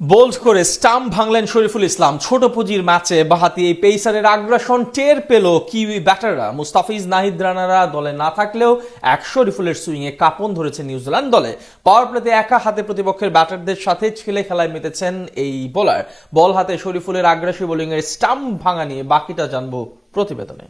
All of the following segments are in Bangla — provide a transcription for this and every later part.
বোল্ড করে স্টাম্প ভাঙলেন শরীফুল ইসলাম। ছোট পুঁজির ম্যাচে বাহাতি এই পেসারের আগ্রাসন টের পেল কিউই ব্যাটাররা। মুস্তাফিজ নাহিদ রানারা দলে না থাকলেও শরীফুলের সুইংয়ে কাঁপন ধরেছে নিউজিল্যান্ড দলে। পাওয়ার প্লেতে একা হাতে প্রতিপক্ষের ব্যাটারদের সাথে ছেলে খেলায় মেতেছেন এই বোলার। বল হাতে শরীফুলের আগ্রাসী বোলিংয়ের স্টাম্প ভাঙা নিয়ে বাকিটা জানবো প্রতিবেদনে।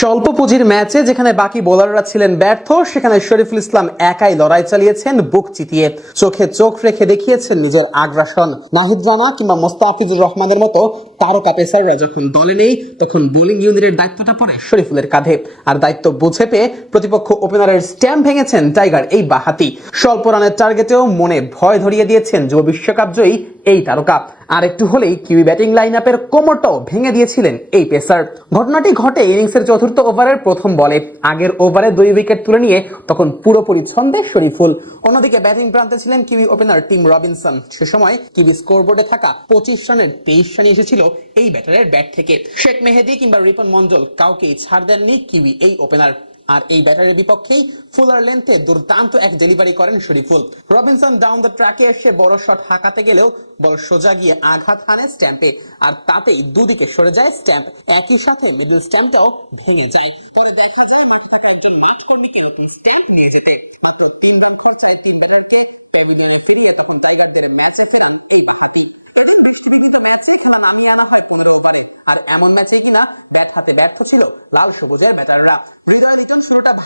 স্বল্প পুঁজির ম্যাচে যেখানে বাকি বোলাররা ছিলেন ব্যর্থ, সেখানে শরীফুল ইসলাম একাই লড়াই চালিয়েছেন বুক চিতিয়ে। চোখে চোখ রেখে দেখিয়েছেন নিজের আগ্রাসন। নাহিদ রানা কিংবা মোস্তাফিজুর রহমানের মতো তারকা পেসাররা যখন দলে নেই, তখন বোলিং ইউনিটের দায়িত্বটা পড়ে শরীফুলের কাঁধে। আর দায়িত্ব বুঝে পেয়ে প্রতিপক্ষ ওপেনারের স্ট্যাম্প ভেঙেছেন টাইগার এই বাহাতি। স্বল্প রানের টার্গেটেও মনে ভয় ধরিয়ে দিয়েছেন যুব বিশ্বকাপ জয়ী এই তারকা। আর একটু হলেই কিউই ব্যাটিং লাইন আপের কোমরটাও ভেঙে দিয়েছিলেন এই পেসার। ঘটনাটি ঘটে ইনিংসের চতুর্থ ওভারের প্রথম বলে। আগের ওভারে 2 উইকেট তুলে নিয়ে তখন পুরোপুরি ছন্দে শরীফুল। অন্যদিকে ব্যাটিং প্রান্তে ছিলেন কিউই ওপেনার টিম রবিনসন। সে সময় কিউই স্কোরবোর্ডে থাকা 25 রানের 23 রানই এসেছিল এই ব্যাটারের ব্যাট থেকে। শেখ মেহেদী কিংবা রিপন মন্ডল কাউকেই ছাড় দেননি কিউই এই ওপেনার। আর এই ব্যাটারের বিপক্ষেই ফুলার লেন্থে দুর্দান্ত এক ডেলিভারি করেন শরীফুল। রবিনসন ডাউন দ্য ট্র্যাকে এসে বড় শট হাঁকাতে গেলেও বল সোজা গিয়ে আঘাত হানে স্ট্যাম্পে, আর তাতেই দুদিকে সরে যায় স্ট্যাম্প। একই সাথে মিডল স্ট্যাম্পটাও ভেঙে যায়। পরে দেখা যায় মাঠে থাকা একজন মাঠ কর্মীকে স্ট্যাম্প নিয়ে যেতে। মাত্র 3 রান খরচায় 3 ব্যাটারকে প্যাভিলিয়নে ফিরিয়ে তখন টাইগারদের ম্যাচে ফেরেন এই ব্যক্তি। আর এমন ম্যাচে কিনা ব্যাট হাতে ব্যর্থ ছিল লাল সবুজের ব্যাটাররা।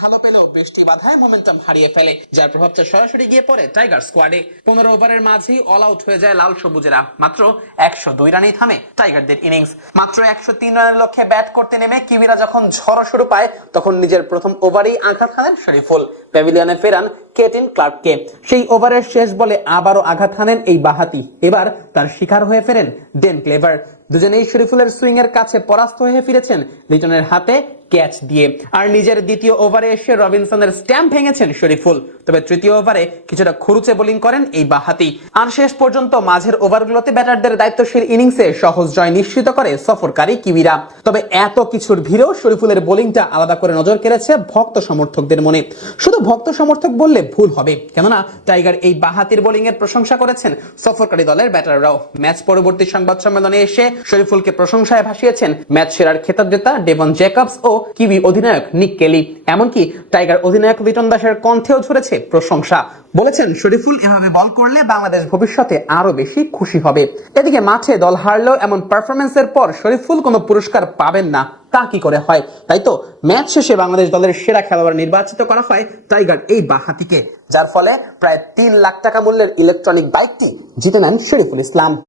ভালো পেলেও পেস্টি বাধায় মোমেন্টাম হারিয়ে ফেলে, যার প্রভাবটা সরাসরি গিয়ে পড়ে টাইগার স্কোয়াডে। 15 ওভারের মাঝেই অল আউট হয়ে যায় লাল সবুজেরা। মাত্র 102 রানেই থামে টাইগারদের ইনিংস। মাত্র 103 রানের লক্ষ্যে ব্যাট করতে নেমে কিউইরা যখন ঝড় শুরু পায়, তখন নিজের প্রথম ওভারেই আঘাত হানেন শরীফুল। প্যাভিলিয়নে ফেরান কেটিন ক্লার্ককে। সেই ওভারের শেষ বলে আবারও আঘাত হানেন এই বাহাতি। এবার তার শিকার হয়ে ফেরেন ডেন ক্লেভার। দুজনেই শরীফুলের সুইং এর কাছে পরাস্ত হয়ে ফিরেছেন লিটনের হাতে ক্যাচ দিয়ে। আর নিজের দ্বিতীয় ওভারে এসে রবিনসনের স্ট্যাম্প ভেঙেছেন শরীফুল। তবে তৃতীয় ওভারে কিছুটা খরুচে বোলিং করেন এই বাহাতি। আর শেষ পর্যন্ত মাঝের ওভারগুলোতে ব্যাটারদের দায়িত্বশীল ইনিংসে সহজ জয় নিশ্চিত করে সফরকারী কিউইরা। তবে এত কিছুর ভিড়েও শরীফুলের বোলিংটা আলাদা করে নজর কেড়েছে ভক্ত সমর্থকদের মনে। শুধু ভক্ত সমর্থক বললে ভুল হবে, কেননা টাইগার এই বাহাতির বোলিং এর প্রশংসা করেছেন সফরকারী দলের ব্যাটাররাও। ম্যাচ পরবর্তী সংবাদ সম্মেলনে এসে শরীফুলকে প্রশংসায় ভাসিয়েছেন ম্যাচ সেরার খেতাব জেতা ডেভন জ্যাকবস ও কিউই অধিনায়ক নিক কেলি। এমনকি টাইগার অধিনায়ক লিটন দাসের কণ্ঠেও ঝরেছে প্রশংসা। বলেছেন শরীফুল এভাবে বল করলে বাংলাদেশ ভবিষ্যতে আরো বেশি খুশি হবে। এদিকে মাঠে দল হারলেও এমন পারফরমেন্সের পর শরীফুল কোনো পুরস্কার পাবেন না, তা কি করে হয়? তাই তো ম্যাচ শেষে বাংলাদেশ দলের সেরা খেলোয়াড় নির্বাচিত করা হয় টাইগার এই বাহাতিকে, যার ফলে প্রায় 3 লাখ টাকা মূল্যের ইলেকট্রনিক বাইকটি জিতে নেন শরীফুল ইসলাম।